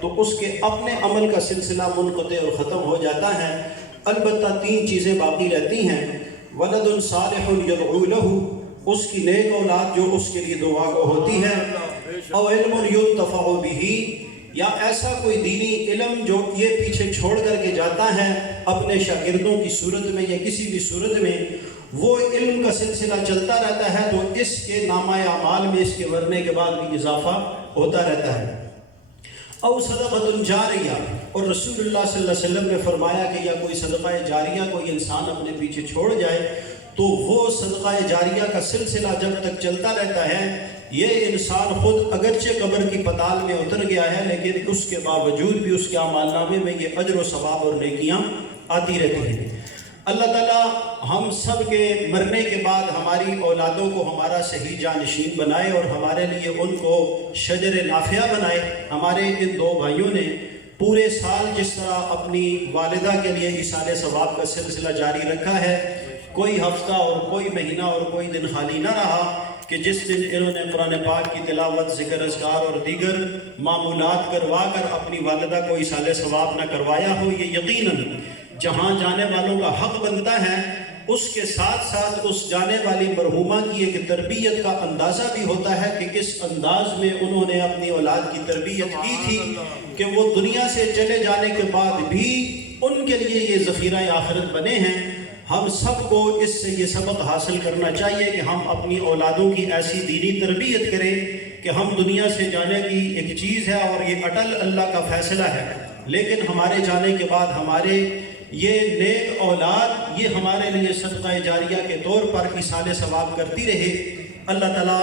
تو اس کے اپنے عمل کا سلسلہ منقطع اور ختم ہو جاتا ہے۔ البتہ 3 چیزیں باقی رہتی ہیں، ولد صالح یدعو لہ، اس کی نیک اولاد جو اس کے لیے دعا گو ہوتی ہے، او علم ینتفع بہ، یا ایسا کوئی دینی علم جو یہ پیچھے چھوڑ کر کے جاتا ہے اپنے شاگردوں کی صورت میں یا کسی بھی صورت میں، وہ علم کا سلسلہ چلتا رہتا ہے تو اس کے نامہ اعمال میں اس کے مرنے کے بعد بھی اضافہ ہوتا رہتا ہے۔ او صدقۃ جاریہ، اور رسول اللہ صلی اللہ علیہ وسلم نے فرمایا کہ یا کوئی صدقہ جاریہ کوئی انسان اپنے پیچھے چھوڑ جائے تو وہ صدقہ جاریہ کا سلسلہ جب تک چلتا رہتا ہے، یہ انسان خود اگرچہ قبر کی پتال میں اتر گیا ہے لیکن اس کے باوجود بھی اس کے اعمال نامے میں یہ اجر و ثواب اور نیکیاں آتی رہتی ہیں۔ اللہ تعالیٰ ہم سب کے مرنے کے بعد ہماری اولادوں کو ہمارا صحیح جانشین بنائے اور ہمارے لیے ان کو شجر نافعہ بنائے۔ ہمارے ان 2 بھائیوں نے پورے سال جس طرح اپنی والدہ کے لیے ایصال ثواب کا سلسلہ جاری رکھا ہے، کوئی ہفتہ اور کوئی مہینہ اور کوئی دن خالی نہ رہا کہ جس دن انہوں نے قرآن پاک کی تلاوت، ذکر اذکار اور دیگر معمولات کروا کر اپنی والدہ کو ایصال ثواب نہ کروایا ہو۔ یہ یقیناً جہاں جانے والوں کا حق بنتا ہے، اس کے ساتھ ساتھ اس جانے والی مرحومہ کی ایک تربیت کا اندازہ بھی ہوتا ہے کہ کس انداز میں انہوں نے اپنی اولاد کی تربیت کی تھی کہ وہ دنیا سے چلے جانے کے بعد بھی ان کے لیے یہ ذخیرہ آخرت بنے ہیں۔ ہم سب کو اس سے یہ سبق حاصل کرنا چاہیے کہ ہم اپنی اولادوں کی ایسی دینی تربیت کریں کہ ہم دنیا سے جانے کی ایک چیز ہے اور یہ اٹل اللہ کا فیصلہ ہے، لیکن ہمارے جانے کے بعد ہمارے یہ نیک اولاد یہ ہمارے لیے صدقہ جاریہ کے طور پر ایصال ثواب کرتی رہے۔ اللہ تعالیٰ